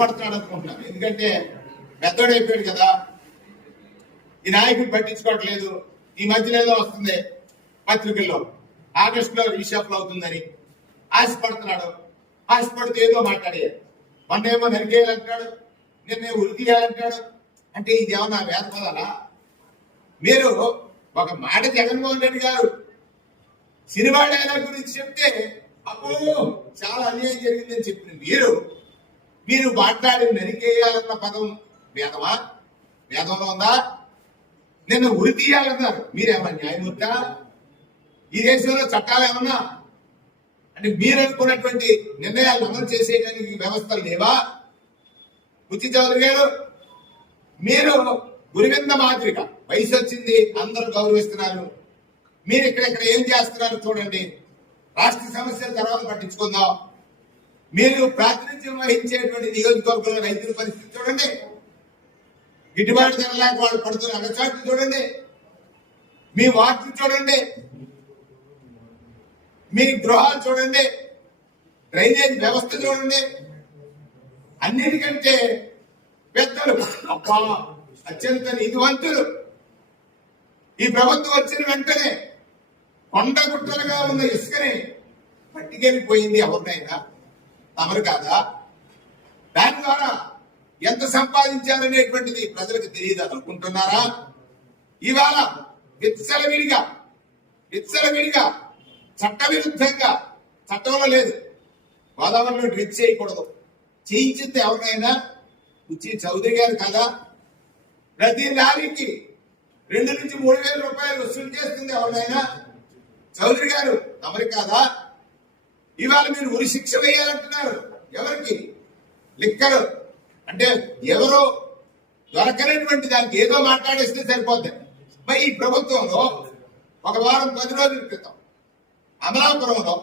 పడుతున్నాడు అనుకుంటున్నాను. ఎందుకంటే పెద్దోడైపోయాడు కదా, ఈ నాయకుడు పట్టించుకోవట్లేదు. ఈ మధ్యలో ఏదో వస్తుంది పత్రికల్లో, ఆగస్టులో రీషఫల్ అవుతుందని ఆశపడుతున్నాడు. ఆశపడితే ఏదో మాట్లాడేయాలి. మొన్నేమో నరికేయాలంటాడు, నిన్నే ఉరి తీయాలంటాడు. అంటే ఇది ఏమన్నా వేద పదాలా? మీరు ఒక మాట జగన్మోహన్ రెడ్డి గారు సినిమా డైలాగ్ గురించి చెప్తే అప్పుడు చాలా అన్యాయం జరిగిందని చెప్పిన మీరు మాట్లాడి నరికేయాలన్న పదం వేదమా? వేదంలో ఉందా? నిన్ను ఉరి తీయాలన్నారు. మీరేమన్నా న్యాయమూర్తా? ఈ దేశంలో చట్టాలు ఏమన్నా అంటే మీరు అనుకున్నటువంటి నిర్ణయాలను అమలు చేసేయడానికి వ్యవస్థలు లేవా? బుచ్చి చౌదరి గారు, మీరు గురివింద మాదిరిగా వయసు వచ్చింది, అందరూ గౌరవిస్తున్నారు. మీరు ఇక్కడ ఏం చేస్తున్నారు చూడండి. రాష్ట్ర సమస్యల తర్వాత పట్టించుకుందాం. మీరు ప్రాతినిధ్యం వహించేటువంటి నియోజకవర్గంలో రైతుల పరిస్థితి చూడండి. గిట్టుబాటు ధర లేక వాళ్ళు పడుతున్న అగచాట్లు చూడండి. మీ వార్తలు చూడండి, మీ గృహాలు చూడండి, డ్రైనేజ్ వ్యవస్థ చూడండి. అన్నిటికంటే పెద్దలు అబ్బా అత్యంత నీతివంతులు ఈ ప్రభుత్వం వచ్చిన వెంటనే కొండ గుట్టలుగా ఉన్న ఇసుకని పట్టుకెళ్ళిపోయింది. ఎవరినైనా తమరు కాదా? దాని ద్వారా ఎంత సంపాదించారనేటువంటిది ప్రజలకు తెలియదు అనుకుంటున్నారా? ఇవాళ విచ్చలవిడిగా చట్టవిరుద్ధంగా, చట్టంలో లేదు, గోదావరిలో డ్రిచ్ చేయకూడదు, చేయించింది ఎవరినైనా బుచ్చి చౌదరి గారు కదా. ప్రతి లారీకి 2,000 నుంచి 3,000 రూపాయలు వసూలు చేస్తుంది ఎవరినైనా చౌదరి గారు. తమరి కాదా? ఇవాళ మీరు ఉరి శిక్ష వేయాలంటున్నారు. ఎవరికి? లిక్కరు అంటే ఎవరో దొరకనటువంటి దానికి ఏదో మాట్లాడేస్తే సరిపోద్ది. మరి ఈ ప్రభుత్వంలో ఒక వారం 10 రోజుల క్రితం అమలాపురంలో